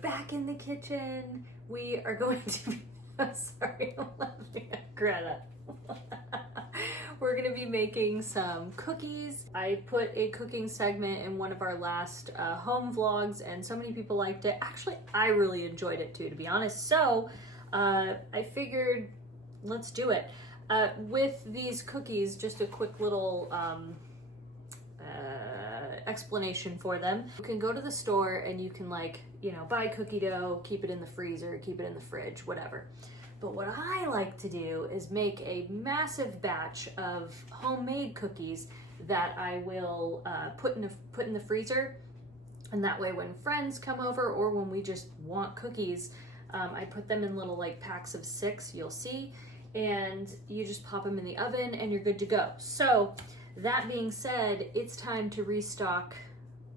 back in the kitchen. We are going to be, I'm sorry, I'm laughing at Greta. We're gonna be making some cookies. I put a cooking segment in one of our last home vlogs and so many people liked it. Actually, I really enjoyed it too, to be honest. So I figured, let's do it. With these cookies, just a quick little explanation for them. You can go to the store and you can, like, you know, buy cookie dough, keep it in the freezer, keep it in the fridge, whatever. But what I like to do is make a massive batch of homemade cookies that I will put in the freezer, and that way when friends come over or when we just want cookies, I put them in little like packs of 6, you'll see, and you just pop them in the oven and you're good to go. So that being said, it's time to restock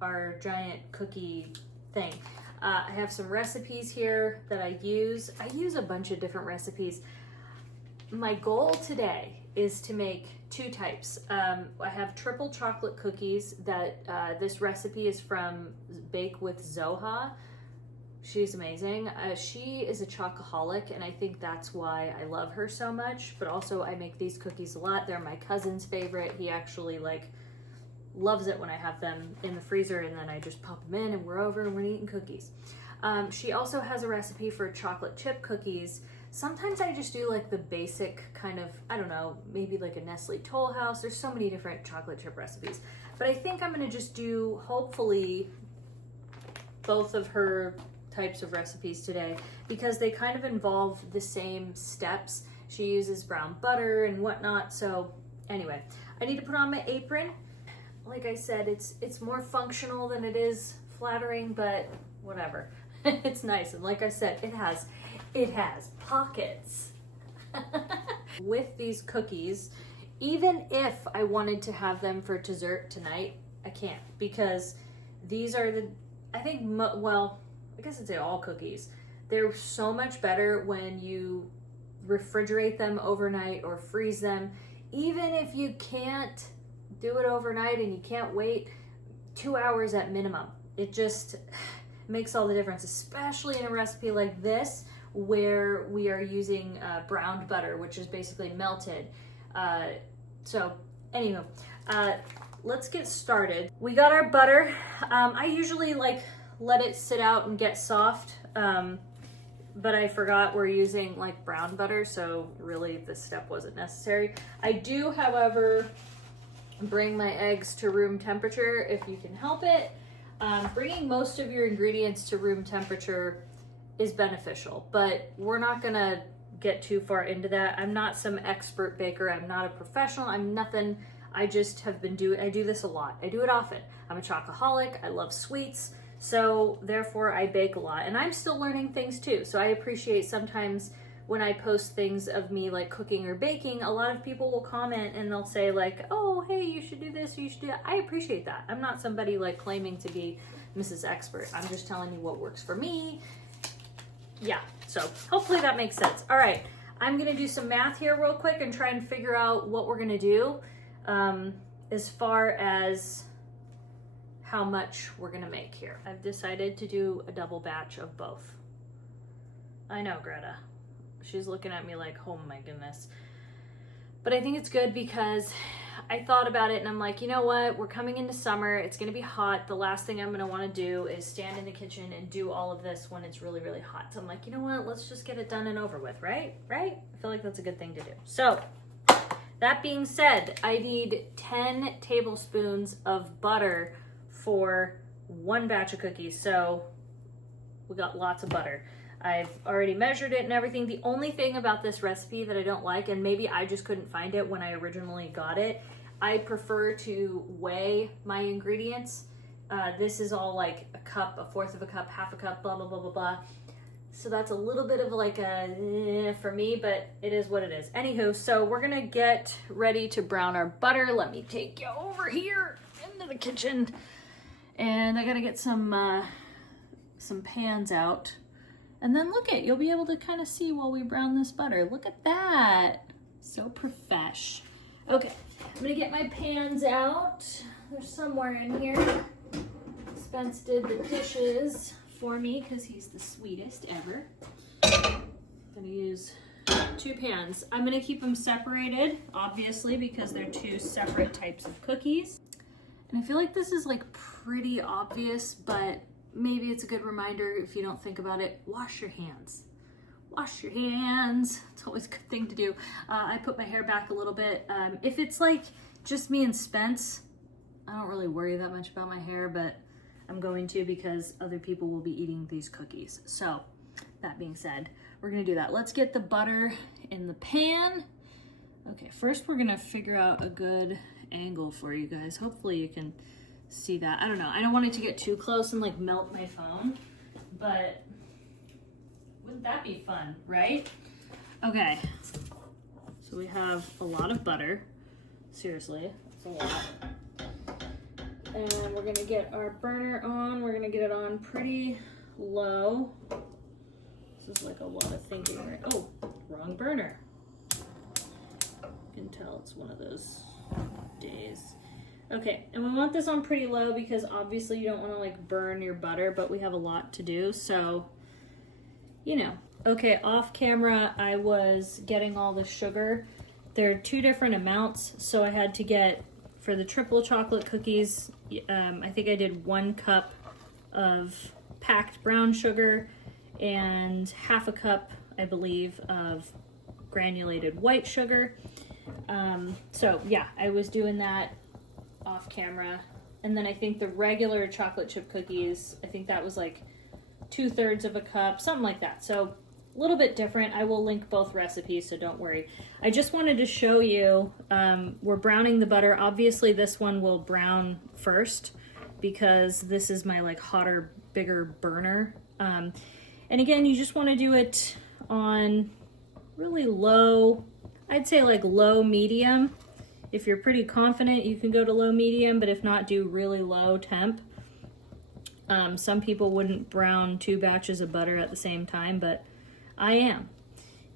our giant cookie thing. I have some recipes here that I use. I use a bunch of different recipes. My goal today is to make 2 types. I have triple chocolate cookies that this recipe is from Bake with Zoha. She's amazing. She is a chocoholic, and I think that's why I love her so much. But also I make these cookies a lot. They're my cousin's favorite. He actually loves it when I have them in the freezer, and then I just pop them in and we're over and we're eating cookies. She also has a recipe for chocolate chip cookies. Sometimes I just do like the basic kind of, I don't know, maybe like a Nestle Toll House. There's so many different chocolate chip recipes. But I think I'm gonna just do, hopefully, both of her types of recipes today because they kind of involve the same steps. She uses brown butter and whatnot. So anyway, I need to put on my apron. Like I said, it's more functional than it is flattering, but whatever. It's nice, and like I said, it has pockets. With these cookies, even if I wanted to have them for dessert tonight, I can't, because these are the, I think, well, I guess I'd say all cookies. They're so much better when you refrigerate them overnight or freeze them. Even if you can't do it overnight and you can't wait, 2 hours at minimum. It just makes all the difference, especially in a recipe like this where we are using browned butter, which is basically melted. So anywho, let's get started. We got our butter. I usually let it sit out and get soft, but I forgot we're using like brown butter, so really this step wasn't necessary. I do, however, bring my eggs to room temperature if you can help it. Bringing most of your ingredients to room temperature is beneficial, but we're not gonna get too far into that. I'm not some expert baker. I'm not a professional. I'm nothing. I just have been I do this a lot. I do it often. I'm a chocoholic. I love sweets. So therefore I bake a lot, and I'm still learning things too. So I appreciate sometimes when I post things of me like cooking or baking, a lot of people will comment and they'll say like, oh, hey, you should do this, you should do that. I appreciate that. I'm not somebody like claiming to be Mrs. Expert. I'm just telling you what works for me. Yeah, so hopefully that makes sense. All right, I'm gonna do some math here real quick and try and figure out what we're gonna do as far as how much we're gonna make here. I've decided to do a double batch of both. I know, Greta. She's looking at me like, oh my goodness. But I think it's good because I thought about it and I'm like, you know what? We're coming into summer. It's going to be hot. The last thing I'm going to want to do is stand in the kitchen and do all of this when it's really, really hot. So I'm like, you know what? Let's just get it done and over with, right? Right? I feel like that's a good thing to do. So that being said, I need 10 tablespoons of butter for 1 batch of cookies. So we got lots of butter. I've already measured it and everything. The only thing about this recipe that I don't like, and maybe I just couldn't find it when I originally got it, I prefer to weigh my ingredients. This is all like a cup, a fourth of a cup, half a cup, blah, blah, blah, blah, blah. So that's a little bit of like a for me, but it is what it is. Anywho, so we're gonna get ready to brown our butter. Let me take you over here into the kitchen. And I gotta get some pans out. And then look at, you'll be able to kind of see while we brown this butter. Look at that. So profesh. Okay, I'm gonna get my pans out. They're somewhere in here. Spence did the dishes for me because he's the sweetest ever. Gonna use 2 pans. I'm gonna keep them separated, obviously, because they're 2 separate types of cookies. And I feel like this is like pretty obvious, but maybe it's a good reminder if you don't think about it. Wash your hands. Wash your hands. It's always a good thing to do. I put my hair back a little bit. If it's like just me and Spence, I don't really worry that much about my hair, but I'm going to because other people will be eating these cookies. So that being said, we're gonna do that. Let's get the butter in the pan. Okay, first we're gonna figure out a good angle for you guys. Hopefully you can see that. I don't know. I don't want it to get too close and like melt my phone, but wouldn't that be fun, right? Okay, so we have a lot of butter. Seriously, it's a lot. And we're gonna get our burner on. We're gonna get it on pretty low. This is like a lot of thinking, right? Oh, wrong burner. You can tell it's one of those days. Okay, and we want this on pretty low because obviously you don't want to like burn your butter, but we have a lot to do, so you know. Okay, off camera I was getting all the sugar. There are 2 different amounts, so I had to get, for the triple chocolate cookies, I think I did 1 cup of packed brown sugar and half a cup, I believe, of granulated white sugar. So yeah, I was doing that off camera. And then I think the regular chocolate chip cookies, I think that was like 2/3 of a cup, something like that. So a little bit different. I will link both recipes, so don't worry. I just wanted to show you, we're browning the butter. Obviously this one will brown first because this is my like hotter, bigger burner. And again, you just want to do it on really low, I'd say like low medium. If you're pretty confident, you can go to low medium, but if not, do really low temp. Some people wouldn't brown 2 batches of butter at the same time, but I am,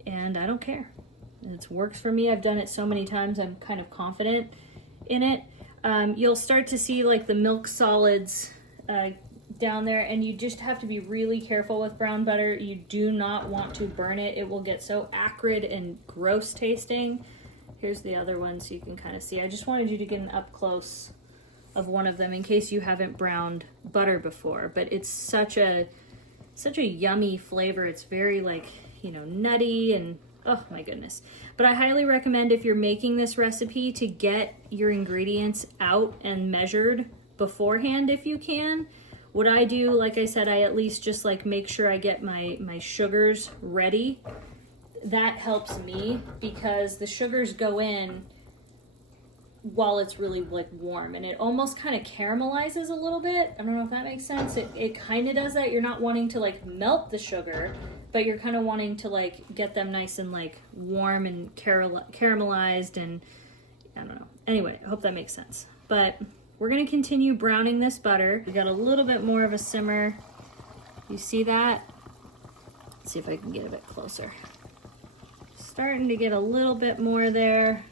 and I don't care. It works for me. I've done it so many times, I'm kind of confident in it. You'll start to see like the milk solids down there, and you just have to be really careful with brown butter. You do not want to burn it. It will get so acrid and gross tasting. Here's the other one so you can kind of see. I just wanted you to get an up close of one of them in case you haven't browned butter before, but it's such a yummy flavor. It's very like, you know, nutty and oh my goodness. But I highly recommend if you're making this recipe to get your ingredients out and measured beforehand if you can. What I do, like I said, I at least just like make sure I get my sugars ready. That helps me because the sugars go in while it's really like warm, and it almost kind of caramelizes a little bit. I don't know if that makes sense. It kind of does that. You're not wanting to like melt the sugar, but you're kind of wanting to like get them nice and like warm and caramelized, and I don't know. Anyway, I hope that makes sense. But we're gonna continue browning this butter. We got a little bit more of a simmer. You see that? Let's see if I can get a bit closer. Starting to get a little bit more there.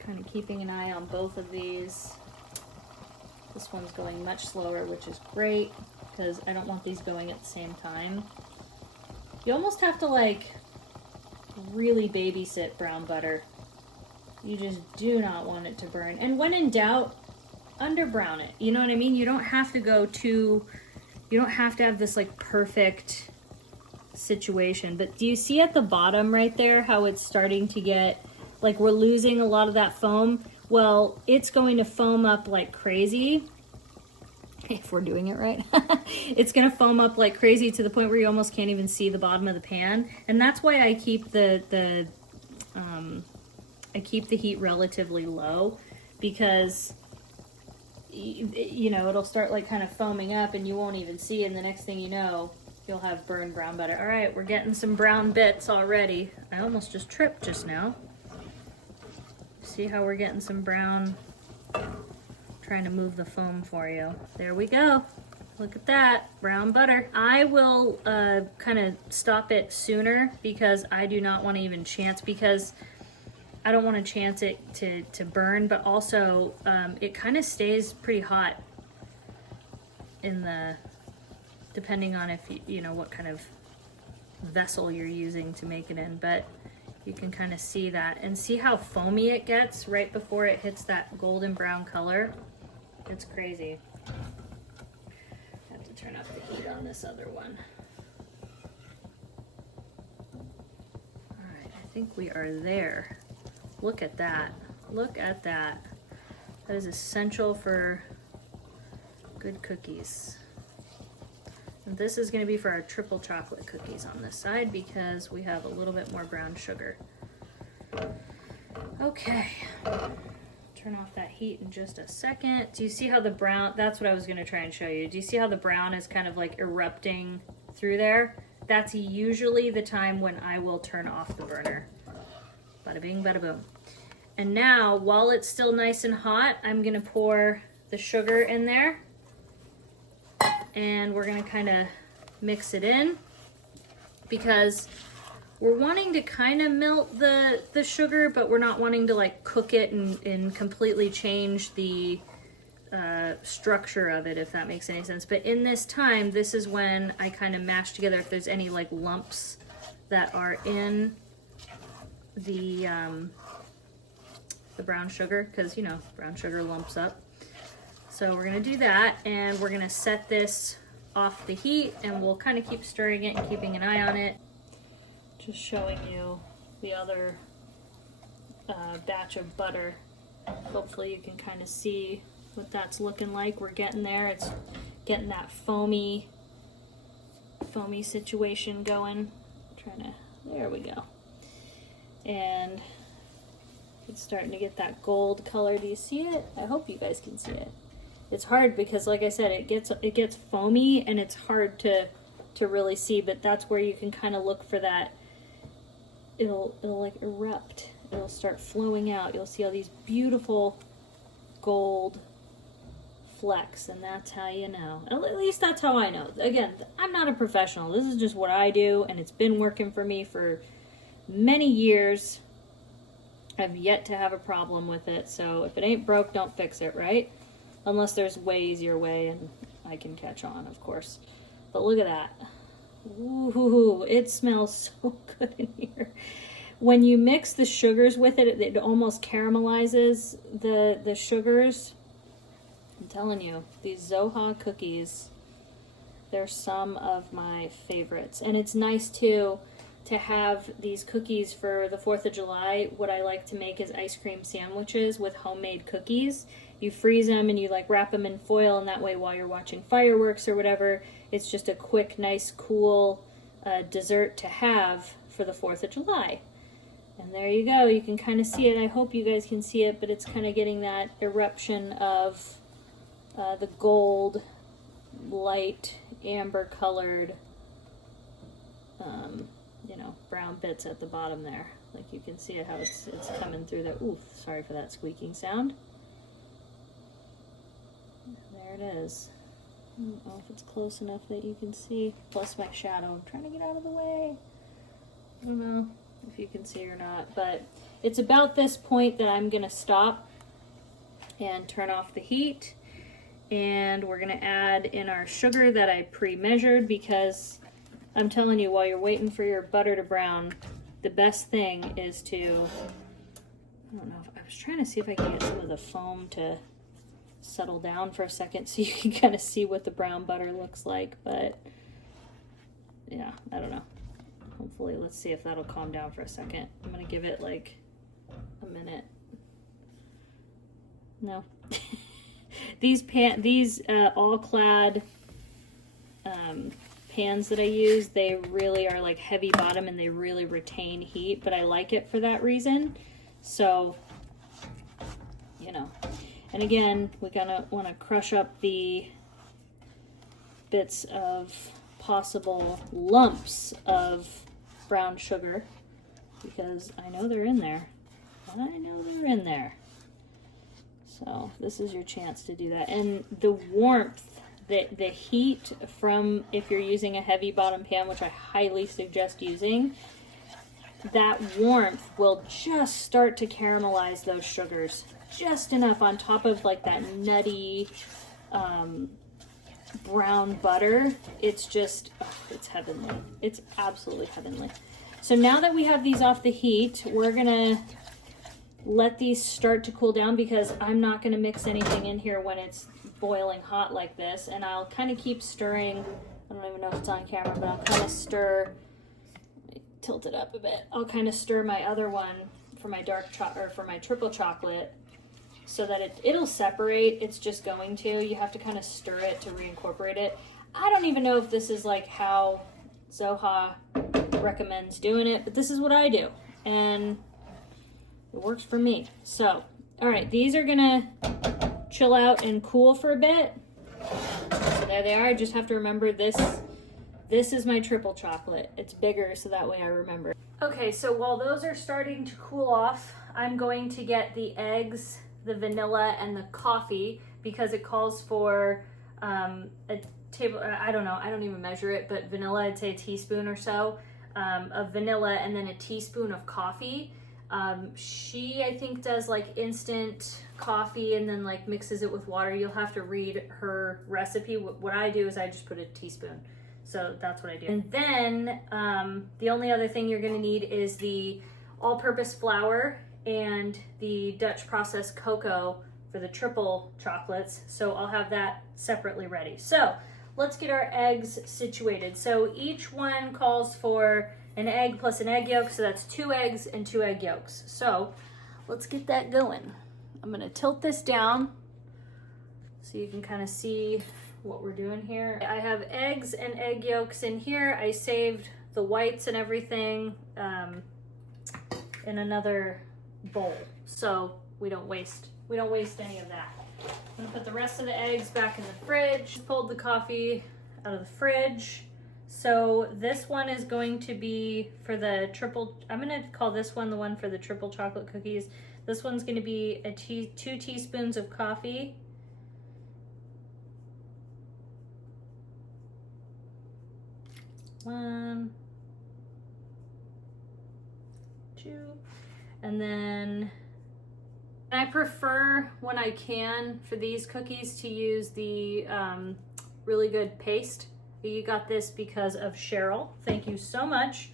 Kind of keeping an eye on both of these. This one's going much slower, which is great because I don't want these going at the same time. You almost have to like really babysit brown butter. You just do not want it to burn. And when in doubt, underbrown it. You know what I mean? You don't have to go too, you don't have to have this like perfect situation. But do you see at the bottom right there how it's starting to get, like we're losing a lot of that foam? Well, it's going to foam up like crazy. If we're doing it right. It's going to foam up like crazy to the point where you almost can't even see the bottom of the pan. And that's why I keep the heat relatively low, because you know, it'll start like kind of foaming up and you won't even see, and the next thing you know, you'll have burned brown butter. All right, we're getting some brown bits already. I almost just tripped just now. See how we're getting some brown? Trying to move the foam for you. There we go. Look at that, brown butter. I will kind of stop it sooner because I do not want to even chance, because I don't want to chance it to burn, but also it kind of stays pretty hot in the, depending on if you know what kind of vessel you're using to make it in, but you can kind of see that and see how foamy it gets right before it hits that golden brown color. It's crazy. I have to turn up the heat on this other one. All right, I think we are there. Look at that. Look at that. That is essential for good cookies. And this is going to be for our triple chocolate cookies on this side because we have a little bit more brown sugar. Okay, turn off that heat in just a second. Do you see how the brown, that's what I was going to try and show you. Do you see how the brown is kind of like erupting through there? That's usually the time when I will turn off the burner. Bada bing, bada boom. And now, while it's still nice and hot, I'm going to pour the sugar in there. And we're going to kind of mix it in because we're wanting to kind of melt the sugar, but we're not wanting to like cook it and completely change the structure of it, if that makes any sense. But in this time, this is when I kind of mash together if there's any like lumps that are in the brown sugar, because you know brown sugar lumps up. So we're going to do that, and we're going to set this off the heat, and we'll kind of keep stirring it and keeping an eye on it. Just showing you the other batch of butter. Hopefully you can kind of see what that's looking like. We're getting there. It's getting that foamy situation going. There we go. And it's starting to get that gold color. Do you see it? I hope you guys can see it. It's hard because, like I said, it gets foamy and it's hard to really see, but that's where you can kind of look for that. It'll like erupt. It'll start flowing out. You'll see all these beautiful gold flecks, and that's how you know. At least that's how I know. Again, I'm not a professional. This is just what I do, and it's been working for me for many years. I've yet to have a problem with it, so if it ain't broke, don't fix it, right? Unless there's a way easier way, and I can catch on, of course. But look at that. Ooh, it smells so good in here. When you mix the sugars with it, it almost caramelizes the sugars. I'm telling you, these Zoha cookies, they're some of my favorites. And it's nice, too, to have these cookies for the 4th of July. What I like to make is ice cream sandwiches with homemade cookies. You freeze them and you like wrap them in foil, and that way while you're watching fireworks or whatever, it's just a quick, nice, cool dessert to have for the 4th of July. And there you go. You can kind of see it. I hope you guys can see it, but it's kind of getting that eruption of the gold, light, amber colored, brown bits at the bottom there. Like you can see it, how it's coming through there. Ooh, sorry for that squeaking sound. There it is. I don't know if it's close enough that you can see. Plus my shadow. I'm trying to get out of the way. I don't know if you can see or not, but it's about this point that I'm going to stop and turn off the heat. And we're going to add in our sugar that I pre-measured, because I'm telling you, while you're waiting for your butter to brown, the best thing is to, I don't know, I was trying to see if I can get some of the foam to settle down for a second so you can kind of see what the brown butter looks like, but yeah, I don't know. Hopefully, let's see if that'll calm down for a second. I'm going to give it like a minute. No. These all-clad pans that I use, they really are like heavy bottom and they really retain heat, but I like it for that reason. So, and again, we're gonna want to crush up the bits of possible lumps of brown sugar, because I know they're in there. So this is your chance to do that. And the warmth, the heat from, if you're using a heavy bottom pan, which I highly suggest using, that warmth will just start to caramelize those sugars just enough on top of like that nutty brown butter, it's just, it's heavenly. It's absolutely heavenly. So now that we have these off the heat, we're gonna let these start to cool down because I'm not gonna mix anything in here when it's boiling hot like this. And I'll kind of keep stirring. I don't even know if it's on camera, but I'll kind of stir, let me tilt it up a bit. I'll kind of stir my other one for my for my triple chocolate so that it'll separate. It's just going to. You have to kind of stir it to reincorporate it. I don't even know if this is like how Zoha recommends doing it, but this is what I do, and it works for me. So, all right, these are gonna chill out and cool for a bit. So there they are. I just have to remember this is my triple chocolate. It's bigger, so that way I remember. Okay, so while those are starting to cool off, I'm going to get the eggs, the vanilla, and the coffee because it calls for a table, I don't know, I don't even measure it, but vanilla, I'd say a teaspoon or so of vanilla, and then a teaspoon of coffee. She, I think, does like instant coffee and then like mixes it with water. You'll have to read her recipe. What I do is I just put a teaspoon. So that's what I do. And then the only other thing you're gonna need is the all-purpose flour and the Dutch processed cocoa for the triple chocolates. So I'll have that separately ready. So let's get our eggs situated. So each one calls for an egg plus an egg yolk. So that's 2 eggs and 2 egg yolks. So let's get that going. I'm gonna tilt this down so you can kind of see what we're doing here. I have eggs and egg yolks in here. I saved the whites and everything in another bowl, so we don't waste any of that. I'm gonna put the rest of the eggs back in the fridge. Pulled the coffee out of the fridge. So this one is going to be for the triple, I'm gonna call this one the one for the triple chocolate cookies. This one's gonna be 2 teaspoons of coffee. One, 2, and then I prefer when I can for these cookies to use the really good paste. You got this because of Cheryl. Thank you so much.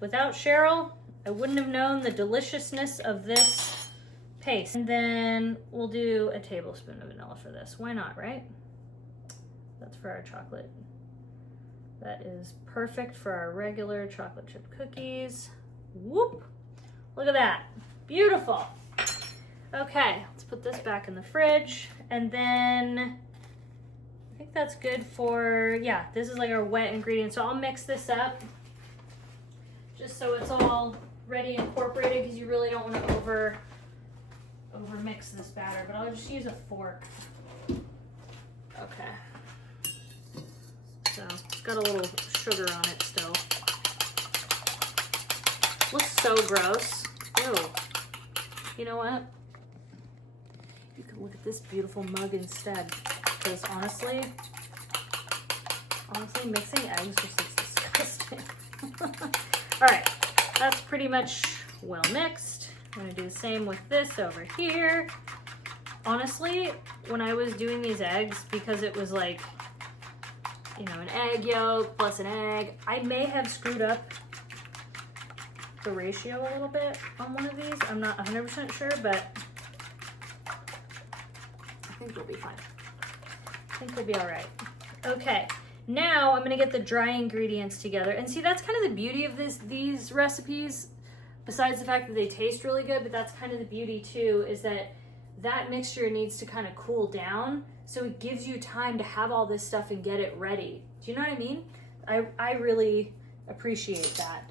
Without Cheryl, I wouldn't have known the deliciousness of this paste. And then we'll do a tablespoon of vanilla for this. Why not, right? That's for our chocolate. That is perfect for our regular chocolate chip cookies. Whoop! Look at that. Beautiful. Okay, let's put this back in the fridge. And then I think that's good for, yeah, this is like our wet ingredient. So I'll mix this up just so it's all ready incorporated because you really don't want to over mix this batter, but I'll just use a fork. Okay. So it's got a little sugar on it still. Looks so gross. Ew. You know what? You can look at this beautiful mug instead. Because honestly, mixing eggs just looks disgusting. All right, that's pretty much well mixed. I'm gonna do the same with this over here. Honestly, when I was doing these eggs, because it was like, you know, an egg yolk plus an egg, I may have screwed up the ratio a little bit on one of these. I'm not 100% sure, but I think we'll be fine. I think we'll be all right. Okay, now I'm gonna get the dry ingredients together. And see, that's kind of the beauty of these recipes, besides the fact that they taste really good, but that's kind of the beauty too, is that mixture needs to kind of cool down. So it gives you time to have all this stuff and get it ready. Do you know what I mean? I really appreciate that.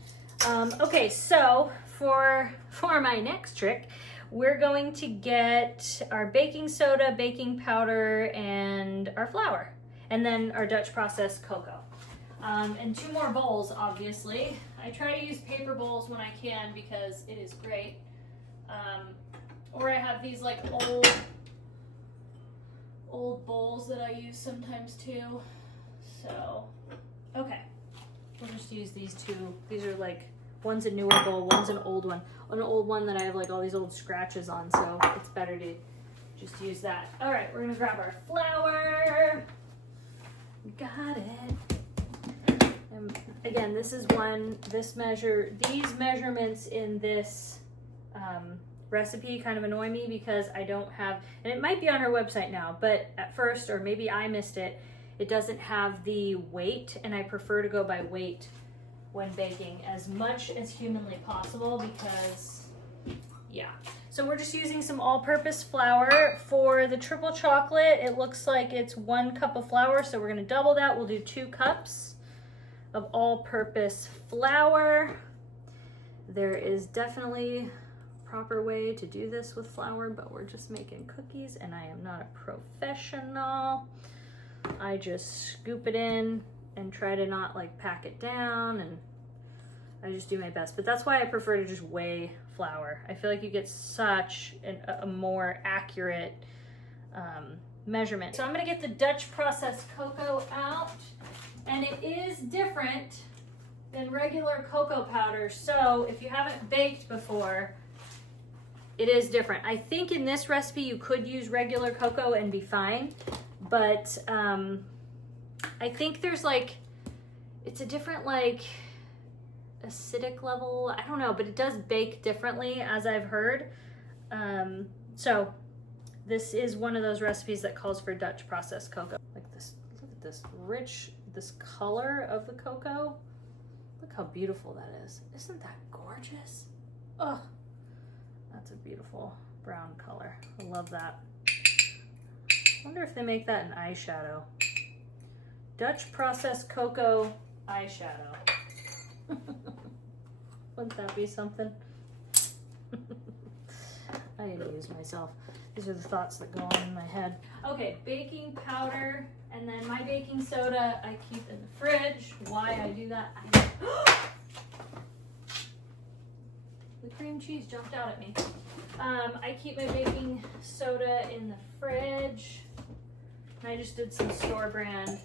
Okay, so for my next trick, we're going to get our baking soda, baking powder, and our flour, and then our Dutch processed cocoa. And 2 more bowls, obviously. I try to use paper bowls when I can because it is great. Or I have these like old bowls that I use sometimes too. So, okay. We'll just use these 2. These are like, one's a newer bowl, one's an old one. An old one that I have like all these old scratches on, so it's better to just use that. All right, we're gonna grab our flour. Got it. Again, this is these measurements in this recipe kind of annoy me because I don't have, and it might be on her website now, but at first, or maybe I missed it, it doesn't have the weight, and I prefer to go by weight when baking as much as humanly possible because, yeah. So we're just using some all-purpose flour. For the triple chocolate, it looks like it's 1 cup of flour, so we're gonna double that. We'll do 2 cups of all-purpose flour. There is definitely a proper way to do this with flour, but we're just making cookies and I am not a professional. I just scoop it in and try to not like pack it down, and I just do my best. But that's why I prefer to just weigh flour. I feel like you get such a more accurate measurement. So I'm gonna get the Dutch processed cocoa out, and it is different than regular cocoa powder. So if you haven't baked before, it is different. I think in this recipe you could use regular cocoa and be fine, but I think there's like, it's a different like acidic level. I don't know, but it does bake differently as I've heard. So this is one of those recipes that calls for Dutch processed cocoa. Like this, look at this rich, this color of the cocoa. Look how beautiful that is. Isn't that gorgeous? Oh, that's a beautiful brown color. I love that. I wonder if they make that in eyeshadow. Dutch processed cocoa eyeshadow. Wouldn't that be something? I amuse myself. These are the thoughts that go on in my head. Okay, baking powder, and then my baking soda I keep in the fridge. Why I do that, I don't know. The cream cheese jumped out at me. I keep my baking soda in the fridge. And I just did some store brand.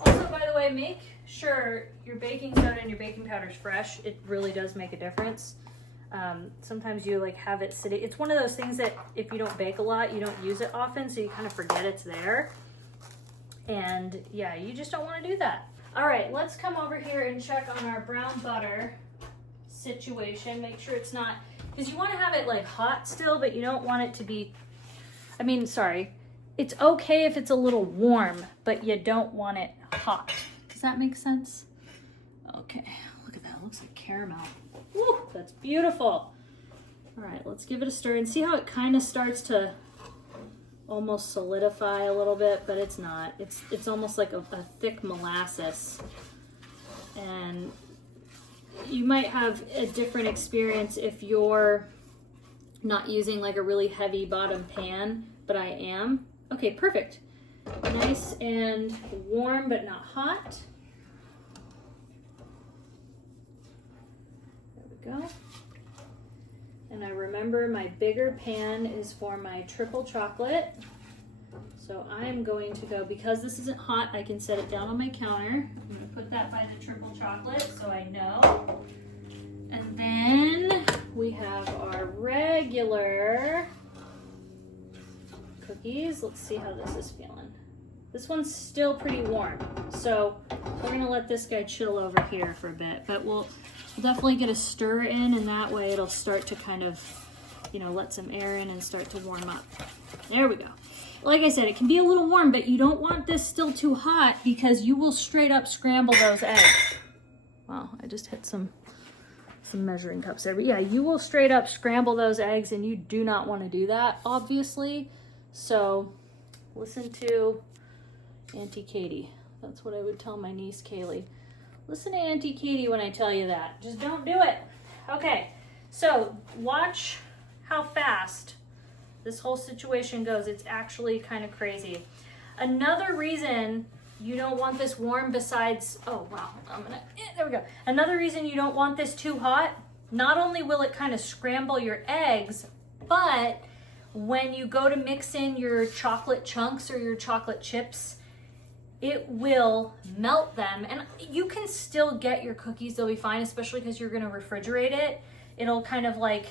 Also, by the way, make sure your baking soda and your baking powder is fresh. It really does make a difference. Sometimes you like have it sitting. It's one of those things that if you don't bake a lot, you don't use it often, so you kind of forget it's there. And yeah, you just don't want to do that. All right, let's come over here and check on our brown butter situation. Make sure it's not, because you want to have it like hot still, but you don't want it to be, it's okay if it's a little warm, but you don't want it hot. Does that make sense? Okay, look at that, it looks like caramel. Woo, that's beautiful. All right, let's give it a stir and see how it kind of starts to almost solidify a little bit, but it's not. It's almost like a thick molasses. And you might have a different experience if you're not using like a really heavy bottom pan, but I am. Okay, perfect. Nice and warm, but not hot. There we go. And I remember my bigger pan is for my triple chocolate. So I'm going to go, because this isn't hot, I can set it down on my counter. I'm gonna put that by the triple chocolate so I know. And then we have our regular cookies. Let's see how this is feeling. This one's still pretty warm. So we're gonna let this guy chill over here for a bit, but we'll definitely get a stir in, and that way it'll start to kind of, you know, let some air in and start to warm up. There we go. Like I said, it can be a little warm, but you don't want this still too hot because you will straight up scramble those eggs. Wow, I just hit some measuring cups there. But yeah, you will straight up scramble those eggs, and you do not want to do that, obviously. So listen to Auntie Katie. That's what I would tell my niece Kaylee. Listen to Auntie Katie when I tell you that. Just don't do it. Okay, so watch how fast this whole situation goes. It's actually kind of crazy. Another reason you don't want this warm besides, oh wow, there we go. Another reason you don't want this too hot, not only will it kind of scramble your eggs, but when you go to mix in your chocolate chunks or your chocolate chips, it will melt them. And you can still get your cookies, they'll be fine, especially because you're gonna refrigerate it. It'll kind of like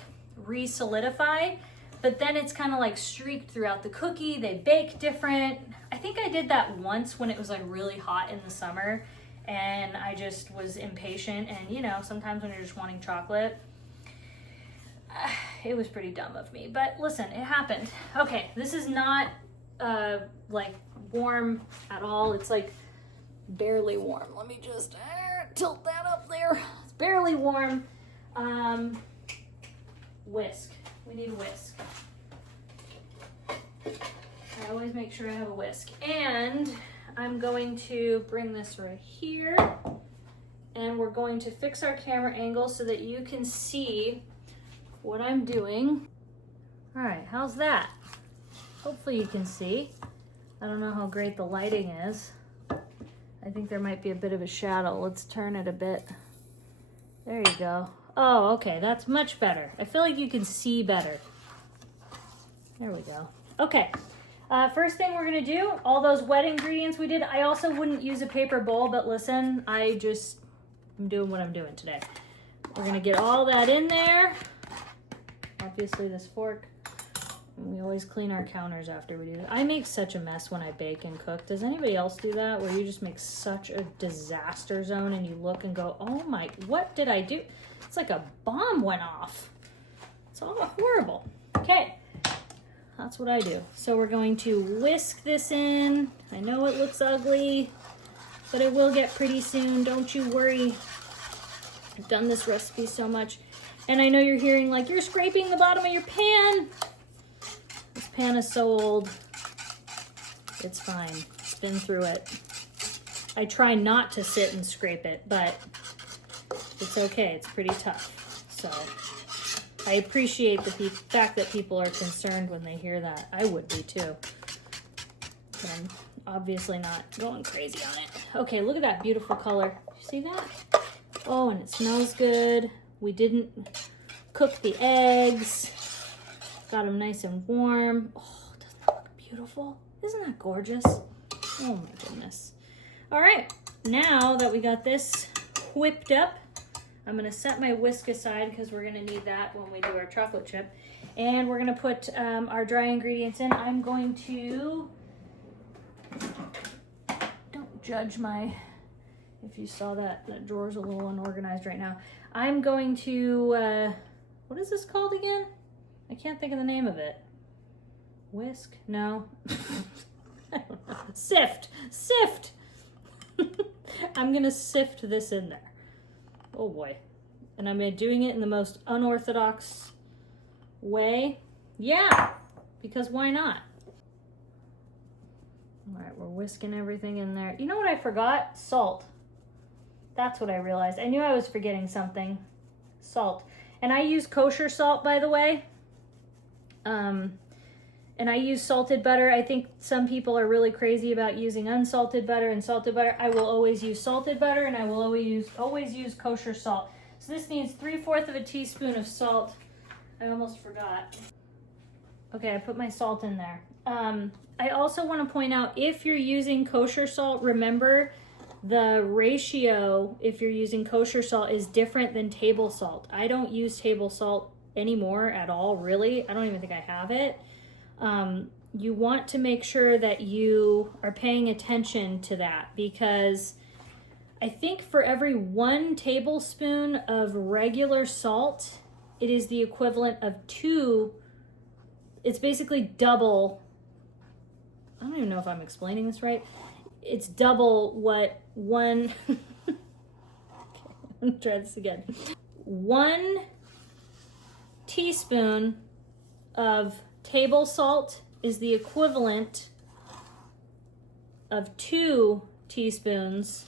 re-solidify. but then it's kind of like streaked throughout the cookie. They bake different. I think I did that once when it was like really hot in the summer and I just was impatient, and you know, sometimes when you're just wanting chocolate, it was pretty dumb of me, but listen, it happened. Okay, this is not like warm at all. It's like barely warm. Let me just tilt that up there. It's barely warm. Whisk. We need a whisk. I always make sure I have a whisk. And I'm going to bring this right here, and we're going to fix our camera angle so that you can see what I'm doing. All right, how's that? Hopefully you can see. I don't know how great the lighting is. I think there might be a bit of a shadow. Let's turn it a bit. There you go. Oh, okay, that's much better. I feel like you can see better. There we go. Okay, first thing we're gonna do, all those wet ingredients we did, I also wouldn't use a paper bowl, but listen, I'm doing what I'm doing today. We're gonna get all that in there. Obviously this fork. We always clean our counters after we do that. I make such a mess when I bake and cook. Does anybody else do that? Where you just make such a disaster zone and you look and go, oh my, what did I do? It's like a bomb went off. It's all horrible. Okay, that's what I do. So we're going to whisk this in. I know it looks ugly, but it will get pretty soon. Don't you worry. I've done this recipe so much. And I know you're hearing like, you're scraping the bottom of your pan. This pan is so old. It's fine. Spin through it. I try not to sit and scrape it, but it's okay. It's pretty tough. So I appreciate the fact that people are concerned when they hear that. I would be too. But I'm obviously not going crazy on it. Okay, look at that beautiful color. You see that? Oh, and it smells good. We didn't cook the eggs. Got them nice and warm. Oh, doesn't that look beautiful? Isn't that gorgeous? Oh my goodness. All right, now that we got this whipped up, I'm gonna set my whisk aside because we're gonna need that when we do our chocolate chip. And we're gonna put our dry ingredients in. I'm going to, don't judge my, if you saw that drawer's a little unorganized right now. I'm going to, what is this called again? I can't think of the name of it. Whisk? No. I don't know. Sift. Sift. I'm going to sift this in there. Oh boy. And I'm doing it in the most unorthodox way. Yeah, because why not? All right, we're whisking everything in there. You know what I forgot? Salt. That's what I realized. I knew I was forgetting something. Salt. And I use kosher salt, by the way. And I use salted butter. I think some people are really crazy about using unsalted butter and salted butter. I will always use salted butter, and I will always use kosher salt. So this needs 3/4 of a teaspoon of salt. I almost forgot. Okay, I put my salt in there. I also want to point out, if you're using kosher salt, remember the ratio, if you're using kosher salt, is different than table salt. I don't use table salt anymore at all, really. I don't even think I have it. You want to make sure that you are paying attention to that, because I think for every 1 tablespoon of regular salt, it is the equivalent of 2. It's basically double. I don't even know if I'm explaining this right. It's double what 1, okay, let me try this again. 1 teaspoon of table salt is the equivalent of 2 teaspoons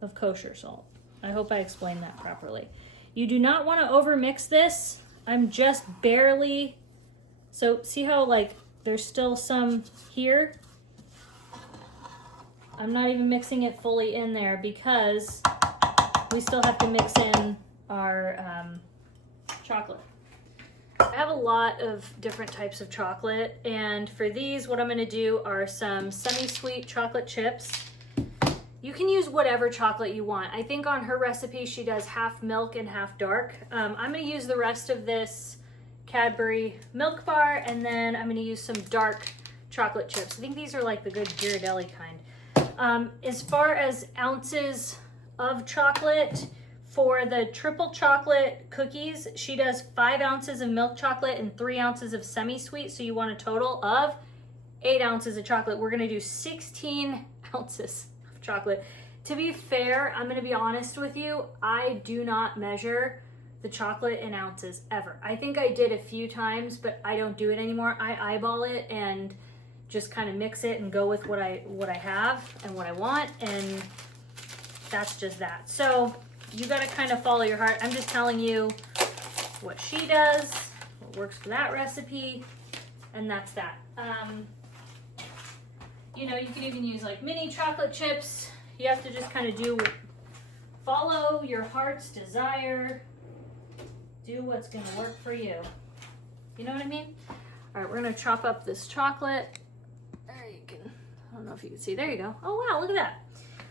of kosher salt. I hope I explained that properly. You do not want to overmix this. I'm just barely, so see how like there's still some here? I'm not even mixing it fully in there because we still have to mix in our chocolate. I have a lot of different types of chocolate, and for these, what I'm gonna do are some semi-sweet chocolate chips. You can use whatever chocolate you want. I think on her recipe, she does half milk and half dark. I'm gonna use the rest of this Cadbury milk bar, and then I'm gonna use some dark chocolate chips. I think these are like the good Ghirardelli kind. As far as ounces of chocolate, for the triple chocolate cookies, she does 5 ounces of milk chocolate and 3 ounces of semi-sweet, so you want a total of 8 ounces of chocolate. We're gonna do 16 ounces of chocolate. To be fair, I'm gonna be honest with you, I do not measure the chocolate in ounces ever. I think I did a few times, but I don't do it anymore. I eyeball it and just kind of mix it and go with what I have and what I want, and that's just that. So you gotta kind of follow your heart. I'm just telling you what she does, what works for that recipe, and that's that. You know, you can even use like mini chocolate chips. You have to just kind of follow your heart's desire. Do what's gonna work for you. You know what I mean? All right, we're gonna chop up this chocolate. There you can, I don't know if you can see, there you go. Oh wow, look at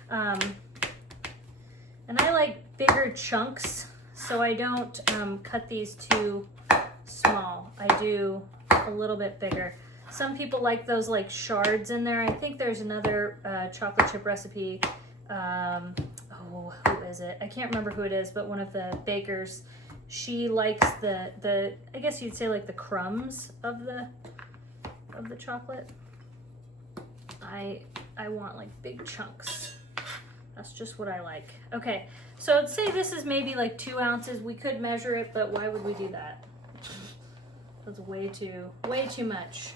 that. And I like bigger chunks, so I don't cut these too small. I do a little bit bigger. Some people like those like shards in there. I think there's another chocolate chip recipe. Oh, who is it? I can't remember who it is, but one of the bakers, she likes the I guess you'd say like the crumbs of the chocolate. I want like big chunks. That's just what I like. Okay, so I'd say this is maybe like 2 ounces. We could measure it, but why would we do that? That's way too much.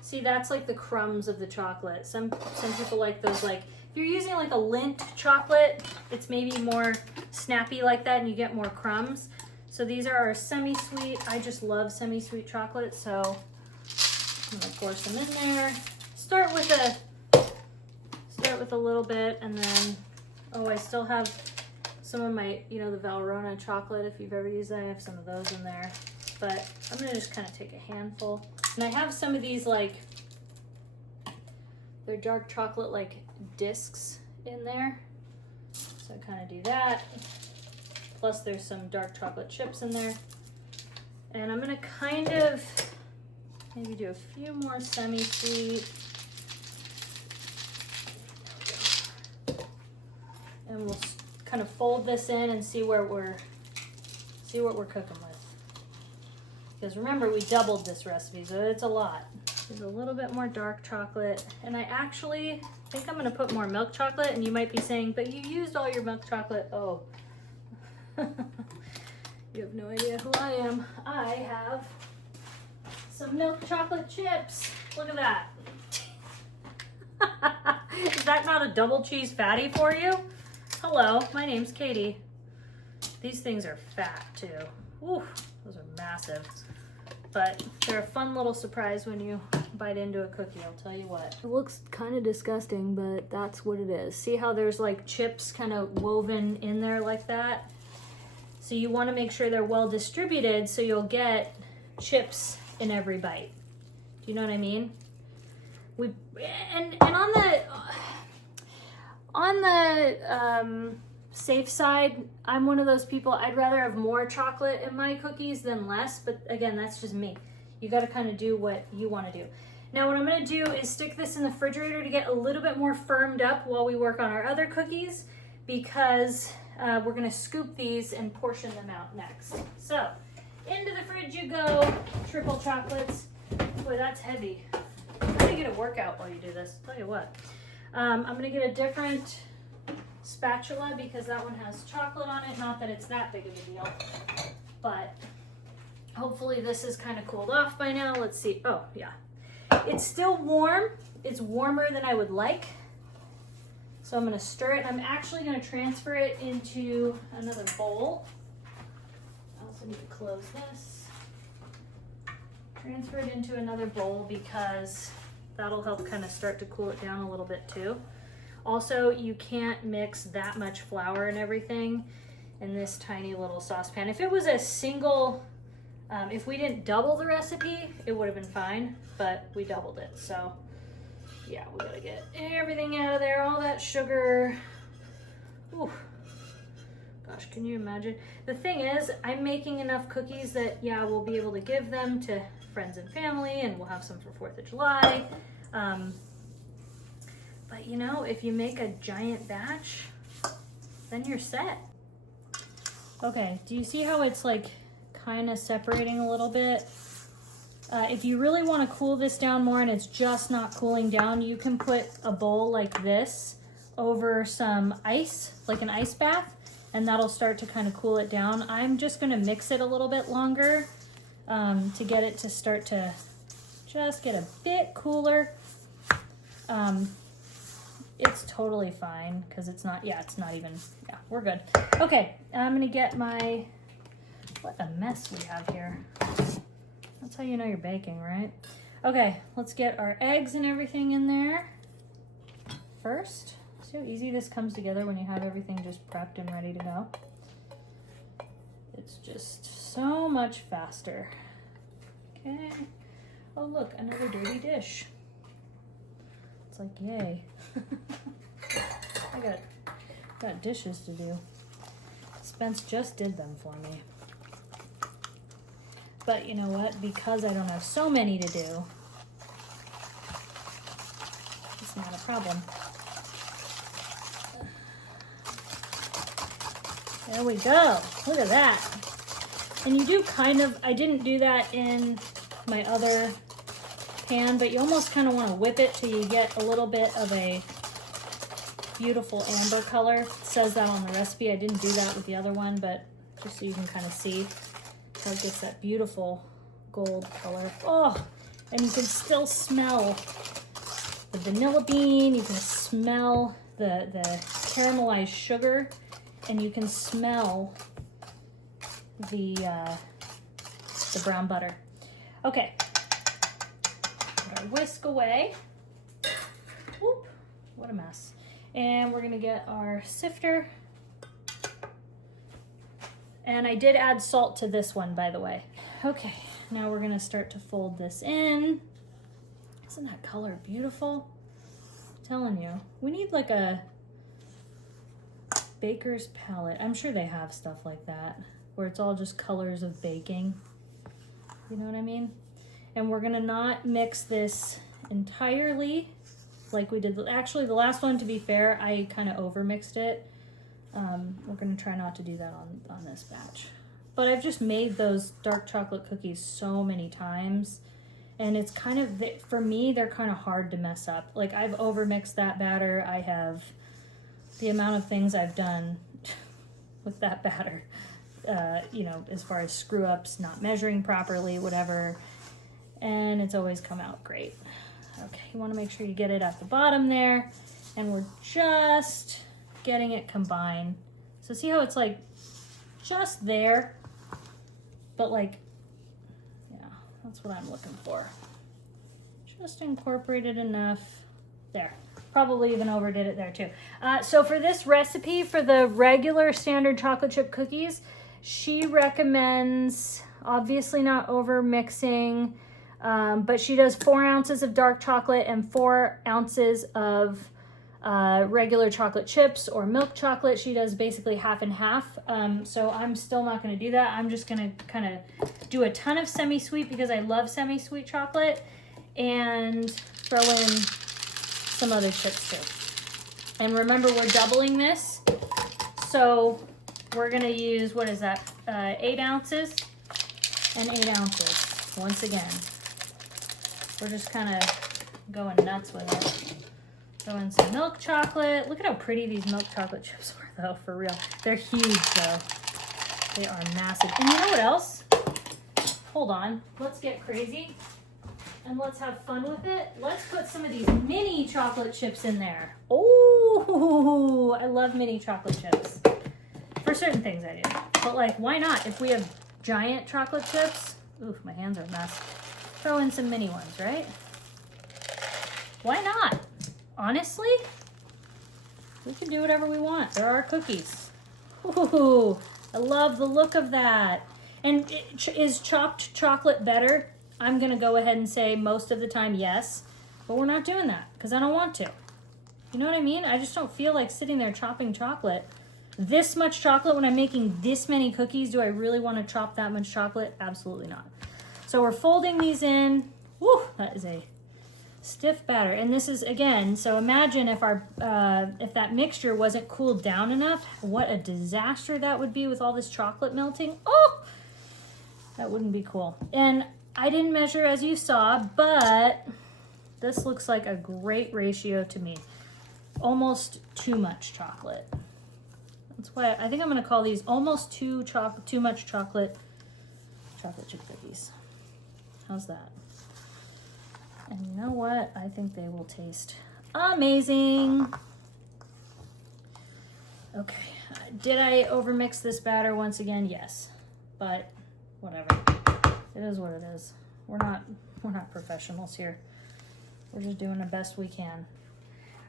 See, that's like the crumbs of the chocolate. Some people like those, like, if you're using like a Lindt chocolate, it's maybe more snappy like that and you get more crumbs. So these are our semi-sweet. I just love semi-sweet chocolate, so I'm gonna pour some in there. Start with a little bit, and then, oh, I still have some of my, you know, the Valrhona chocolate. If you've ever used that, I have some of those in there. But I'm gonna just kind of take a handful. And I have some of these, like, they're dark chocolate, like, discs in there. So I kind of do that. Plus there's some dark chocolate chips in there. And I'm gonna kind of maybe do a few more semi-sweet. And we'll kind of fold this in and see what we're cooking with. Because remember, we doubled this recipe, so it's a lot. There's a little bit more dark chocolate, and I actually think I'm gonna put more milk chocolate, and you might be saying, but you used all your milk chocolate. Oh, you have no idea who I am. I have some milk chocolate chips. Look at that. Is that not a double cheese fatty for you? Hello, my name's Katie. These things are fat too. Ooh, those are massive. But they're a fun little surprise when you bite into a cookie, I'll tell you what. It looks kind of disgusting, but that's what it is. See how there's like chips kind of woven in there like that? So you want to make sure they're well distributed so you'll get chips in every bite. Do you know what I mean? And on the safe side, I'm one of those people, I'd rather have more chocolate in my cookies than less, but again, that's just me. You gotta kind of do what you wanna do. Now what I'm gonna do is stick this in the refrigerator to get a little bit more firmed up while we work on our other cookies, because we're gonna scoop these and portion them out next. So, into the fridge you go, triple chocolates. Boy, that's heavy. How do you get a workout while you do this? I'll tell you what. I'm gonna get a different spatula because that one has chocolate on it. Not that it's that big of a deal, but hopefully this is kind of cooled off by now. Let's see. Oh yeah, it's still warm. It's warmer than I would like. So I'm gonna stir it. I'm actually gonna transfer it into another bowl. I also need to close this. Transfer it into another bowl because that'll help kind of start to cool it down a little bit too. Also, you can't mix that much flour and everything in this tiny little saucepan. If it was a single, if we didn't double the recipe, it would have been fine, but we doubled it. So yeah, we gotta get everything out of there, all that sugar. Ooh, gotta gosh, can you imagine? The thing is, I'm making enough cookies that, yeah, we'll be able to give them to friends and family, and we'll have some for 4th of July. But you know, if you make a giant batch, then you're set. Okay, do you see how it's like kind of separating a little bit? If you really want to cool this down more and it's just not cooling down, you can put a bowl like this over some ice, like an ice bath, and that'll start to kind of cool it down. I'm just going to mix it a little bit longer to get it to start to just get a bit cooler. It's totally fine because it's not, yeah, it's not even, yeah, we're good. Okay, I'm going to get my, what a mess we have here. That's how you know you're baking, right? Okay, let's get our eggs and everything in there first. See how easy this comes together when you have everything just prepped and ready to go? It's just so much faster. Okay. Oh, look, another dirty dish. It's like, yay. I got dishes to do. Spence just did them for me. But you know what? Because I don't have so many to do, it's not a problem. There we go. Look at that. And you do kind of, I didn't do that in my other pan, but you almost kind of want to whip it till you get a little bit of a beautiful amber color. It says that on the recipe. I didn't do that with the other one, but just so you can kind of see. So it gets that beautiful gold color. Oh, and you can still smell the vanilla bean. You can smell the caramelized sugar, and you can smell the brown butter. Okay, I'm gonna whisk away. Whoop, what a mess. And we're gonna get our sifter. And I did add salt to this one, by the way. Okay, now we're gonna start to fold this in. Isn't that color beautiful? I'm telling you, we need like a baker's palette. I'm sure they have stuff like that, where it's all just colors of baking. You know what I mean? And we're gonna not mix this entirely like we did. Actually, the last one, to be fair, I kind of over mixed it. We're gonna try not to do that on this batch. But I've just made those dark chocolate cookies so many times, and it's kind of, for me, they're kind of hard to mess up. Like, I've over mixed that batter. I have the amount of things I've done with that batter, you know, as far as screw ups, not measuring properly, whatever, and it's always come out great. Okay, you want to make sure you get it at the bottom there, and we're just getting it combined. So see how it's like just there, but like, yeah, that's what I'm looking for. Just incorporated enough there. Probably even overdid it there too. So for this recipe, for the regular standard chocolate chip cookies, she recommends, obviously not over mixing, but she does 4 ounces of dark chocolate and 4 ounces of regular chocolate chips or milk chocolate. She does basically half and half. So I'm still not going to do that. I'm just going to kind of do a ton of semi-sweet because I love semi-sweet chocolate, and throw in some other chips too. And remember, we're doubling this. So we're going to use, what is that? 8 ounces and 8 ounces. Once again, we're just kind of going nuts with it. Throw in some milk chocolate. Look at how pretty these milk chocolate chips are, though, for real. They're huge, though. They are massive. And you know what else? Hold on. Let's get crazy, and let's have fun with it. Let's put some of these mini chocolate chips in there. Oh, I love mini chocolate chips. For certain things I do. But, like, why not? If we have giant chocolate chips, oof, my hands are a mess. Throw in some mini ones, right? Why not? Honestly, we can do whatever we want. There are cookies. Ooh, I love the look of that. And is chopped chocolate better? I'm going to go ahead and say most of the time yes, but we're not doing that because I don't want to. You know what I mean? I just don't feel like sitting there chopping chocolate this much chocolate when I'm making this many cookies. Do I really want to chop that much chocolate? Absolutely not. So we're folding these in. Woo, that is a stiff batter. And this is, again, so imagine if our if that mixture wasn't cooled down enough, what a disaster that would be with all this chocolate melting. Oh, that wouldn't be cool. And I didn't measure as you saw, but this looks like a great ratio to me. Almost too much chocolate. That's why I think I'm going to call these almost too much chocolate chip cookies. How's that? And you know what? I think they will taste amazing. Okay. Did I overmix this batter once again? Yes. But whatever. It is what it is. We're not professionals here. We're just doing the best we can.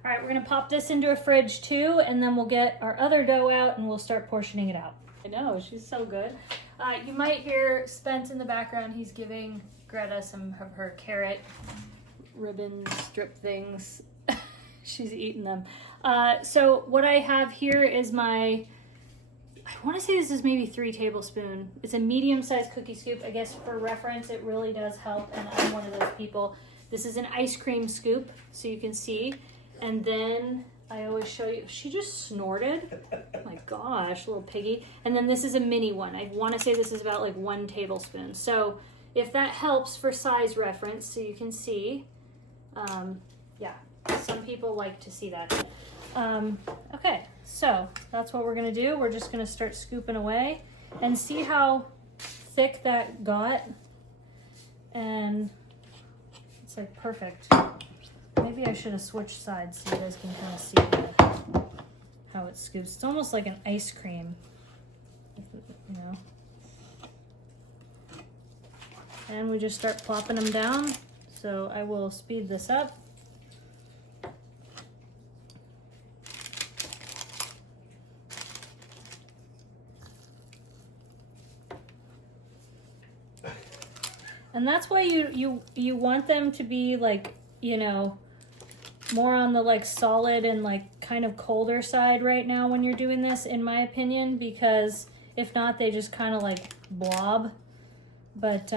All right, we're gonna pop this into a fridge too, and then we'll get our other dough out and we'll start portioning it out. I know, she's so good. You might hear Spence in the background. He's giving Greta some of her carrot ribbon strip things. She's eating them. So what I have here is I want to say this is maybe 3 tablespoons. It's a medium-sized cookie scoop. I guess for reference, it really does help, and I'm one of those people. This is an ice cream scoop, so you can see. And then I always show you, she just snorted. Oh my gosh, little piggy. And then this is a mini one. I want to say this is about like 1 tablespoon. So if that helps for size reference, so you can see, yeah, some people like to see that. Okay, so that's what we're gonna do. We're just gonna start scooping away and see how thick that got. And it's like perfect. Maybe I should have switched sides so you guys can kind of see how it scoops. It's almost like an ice cream, you know. And we just start plopping them down. So I will speed this up. And that's why you want them to be like, you know, more on the like solid and like kind of colder side right now when you're doing this, in my opinion, because if not, they just kind of like blob. But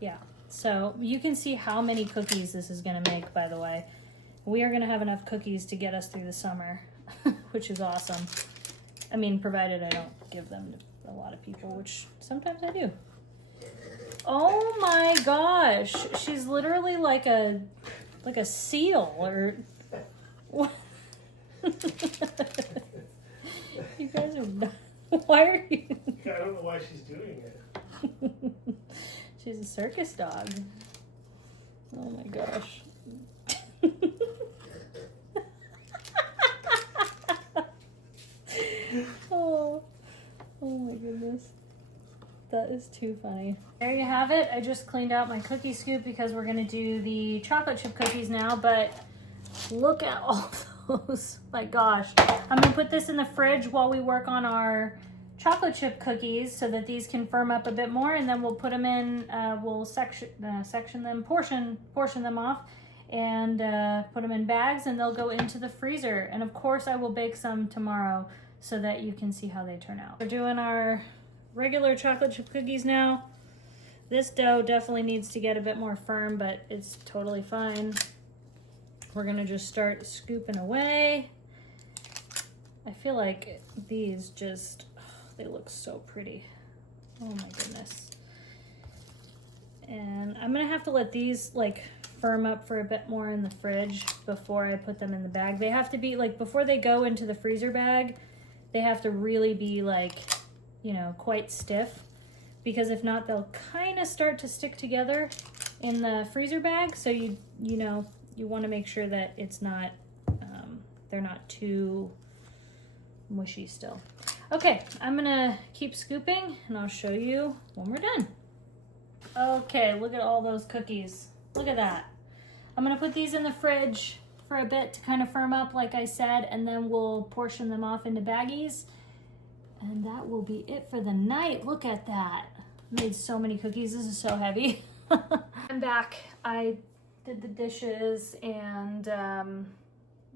yeah, so you can see how many cookies this is gonna make, by the way. We are gonna have enough cookies to get us through the summer, which is awesome. I mean, provided I don't give them to a lot of people, which sometimes I do. Oh my gosh, she's literally like a seal or what? You guys are not, why are you? I don't know why she's doing it. She's a circus dog. Oh my gosh. Oh my goodness. That is too funny. There you have it. I just cleaned out my cookie scoop because we're gonna do the chocolate chip cookies now, but look at all those. My gosh. I'm gonna put this in the fridge while we work on our chocolate chip cookies so that these can firm up a bit more, and then we'll put them in, we'll section them, portion them off, and put them in bags, and they'll go into the freezer. And of course I will bake some tomorrow so that you can see how they turn out. We're doing our regular chocolate chip cookies now. This dough definitely needs to get a bit more firm, but it's totally fine. We're gonna just start scooping away. I feel like these just, they look so pretty. Oh my goodness. And I'm gonna have to let these like firm up for a bit more in the fridge before I put them in the bag. They have to be like, before they go into the freezer bag, they have to really be like, you know, quite stiff, because if not, they'll kind of start to stick together in the freezer bag. So you know, you want to make sure that it's not, they're not too mushy still. Okay, I'm gonna keep scooping and I'll show you when we're done. Okay, look at all those cookies. Look at that. I'm gonna put these in the fridge for a bit to kind of firm up, like I said, and then we'll portion them off into baggies. And that will be it for the night. Look at that. Made so many cookies. This is so heavy. I'm back. I did the dishes, and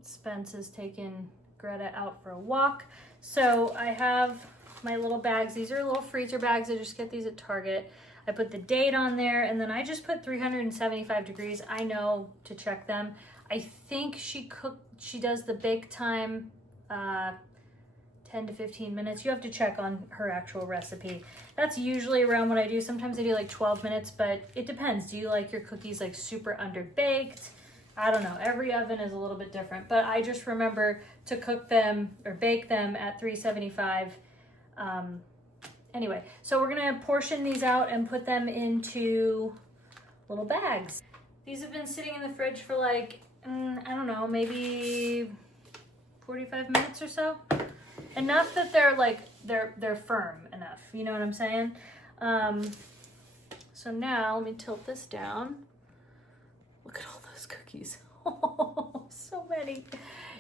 Spence has taken Greta out for a walk. So I have my little bags. These are little freezer bags. I just get these at Target. I put the date on there, and then I just put 375 degrees. I know to check them. I think she does the bake time 10 to 15 minutes. You have to check on her actual recipe. That's usually around what I do. Sometimes I do like 12 minutes, but it depends. Do you like your cookies like super underbaked? I don't know. Every oven is a little bit different, but I just remember to cook them or bake them at 375. Anyway, so we're gonna portion these out and put them into little bags. These have been sitting in the fridge for like, I don't know, maybe 45 minutes or so. Enough that they're like, they're firm enough. You know what I'm saying? So now let me tilt this down. Look at all those cookies. Oh, so many.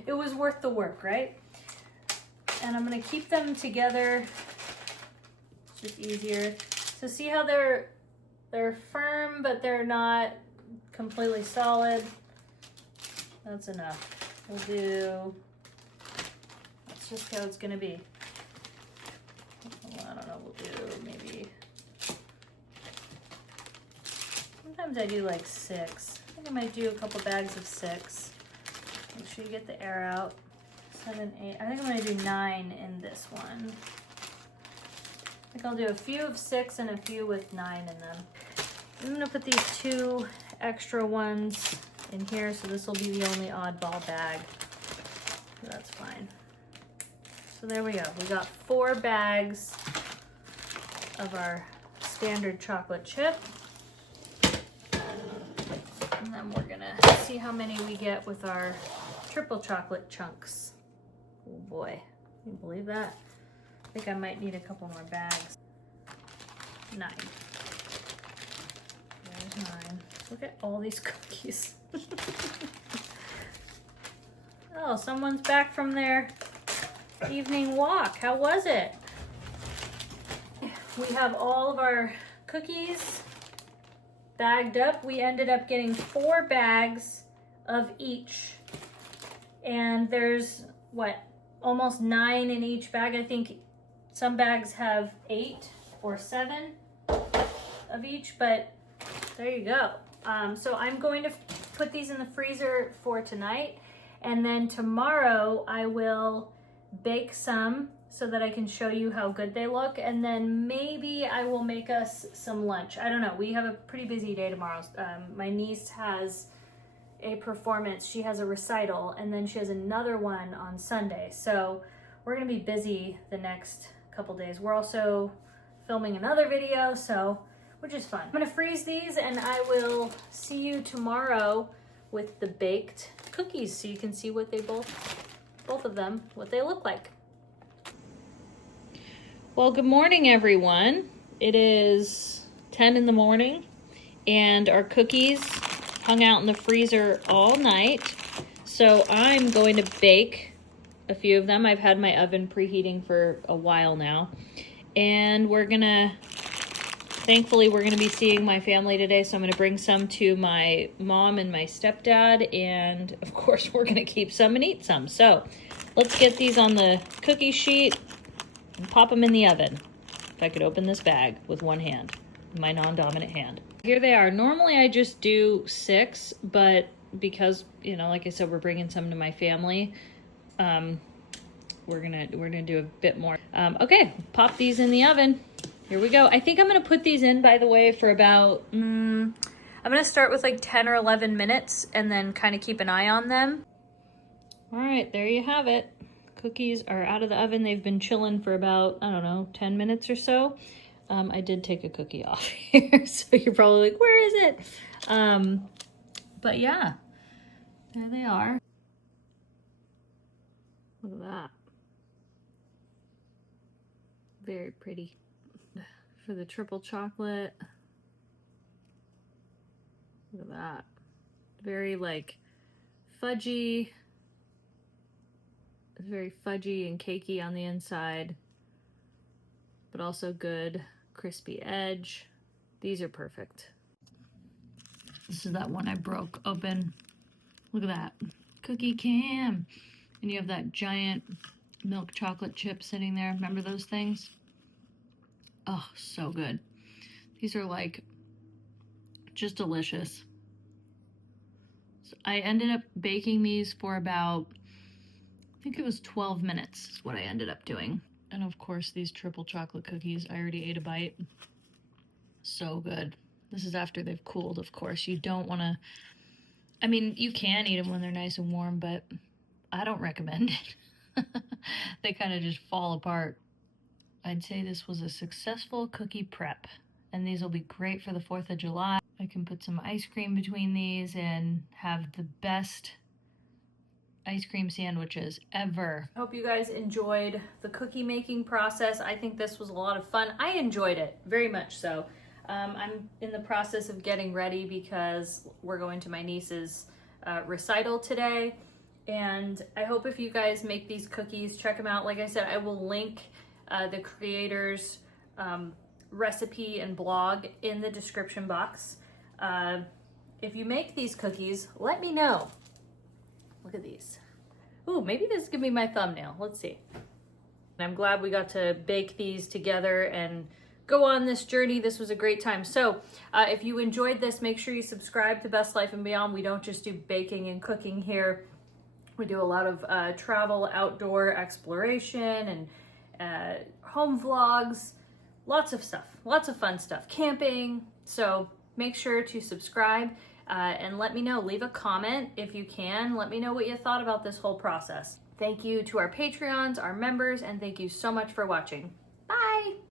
It was worth the work, right? And I'm gonna keep them together. It's just easier. So see how they're firm, but they're not completely solid. That's enough. We'll do, that's just how it's gonna be. I don't know, we'll do maybe, sometimes I do like 6. I think I might do a couple bags of 6. Make sure you get the air out. 7, 8, I think I'm gonna do 9 in this one. I think I'll do a few of 6 and a few with 9 in them. I'm gonna put these 2 extra ones in here, so this will be the only oddball bag. So that's fine. So there we go. We got 4 bags of our standard chocolate chip. And then we're gonna see how many we get with our triple chocolate chunks. Oh boy, can you believe that? I think I might need a couple more bags. 9. There's 9. Look at all these cookies. Oh, someone's back from their evening walk. How was it? We have all of our cookies bagged up. We ended up getting 4 bags of each. And there's, what, almost 9 in each bag. I think some bags have 8 or 7 of each, but there you go. So I'm going to put these in the freezer for tonight, and then tomorrow I will bake some so that I can show you how good they look, and then maybe I will make us some lunch. I don't know. We have a pretty busy day tomorrow. My niece has a performance. She has a recital, and then she has another one on Sunday. So we're gonna be busy the next couple days. We're also filming another video, so which is fun. I'm gonna freeze these, and I will see you tomorrow with the baked cookies, so you can see what they both of them, what they look like. Well, good morning, everyone. It is 10 in the morning, and our cookies hung out in the freezer all night. So I'm going to bake a few of them. I've had my oven preheating for a while now, and thankfully we're gonna be seeing my family today, so I'm gonna bring some to my mom and my stepdad, and of course we're gonna keep some and eat some. So let's get these on the cookie sheet and pop them in the oven. If I could open this bag with one hand, my non-dominant hand. Here they are. Normally I just do 6, but because, you know, like I said, we're bringing some to my family, we're gonna do a bit more. Okay, pop these in the oven. Here we go. I think I'm gonna put these in, by the way, for about, I'm gonna start with like 10 or 11 minutes and then kind of keep an eye on them. All right, there you have it. Cookies are out of the oven. They've been chilling for about, I don't know, 10 minutes or so. I did take a cookie off here, so you're probably like, where is it? But yeah, there they are. Look at that. Very pretty. For the triple chocolate. Look at that. Very like fudgy. It's very fudgy and cakey on the inside, but also good crispy edge. These are perfect. This is that one I broke open. Look at that. Cookie cam. And you have that giant milk chocolate chip sitting there. Remember those things? Oh, so good. These are like just delicious. So I ended up baking these for about, I think it was 12 minutes is what I ended up doing. And of course, these triple chocolate cookies, I already ate a bite. So good. This is after they've cooled, of course. You don't want to, I mean, you can eat them when they're nice and warm, but I don't recommend it. They kind of just fall apart. I'd say this was a successful cookie prep, and these will be great for the 4th of July. I can put some ice cream between these and have the best ice cream sandwiches ever. I hope you guys enjoyed the cookie making process. I think this was a lot of fun. I enjoyed it very much so. I'm in the process of getting ready because we're going to my niece's recital today. And I hope if you guys make these cookies, check them out. Like I said, I will link the creator's recipe and blog in the description box. If you make these cookies, let me know. Look at these. Ooh, maybe this is gonna be my thumbnail. Let's see. I'm glad we got to bake these together and go on this journey. This was a great time. So if you enjoyed this, make sure you subscribe to Best Life and Beyond. We don't just do baking and cooking here. We do a lot of travel, outdoor exploration, and home vlogs, lots of stuff, lots of fun stuff, camping. So make sure to subscribe and let me know. Leave a comment if you can. Let me know what you thought about this whole process. Thank you to our Patreons, our members, and thank you so much for watching. Bye!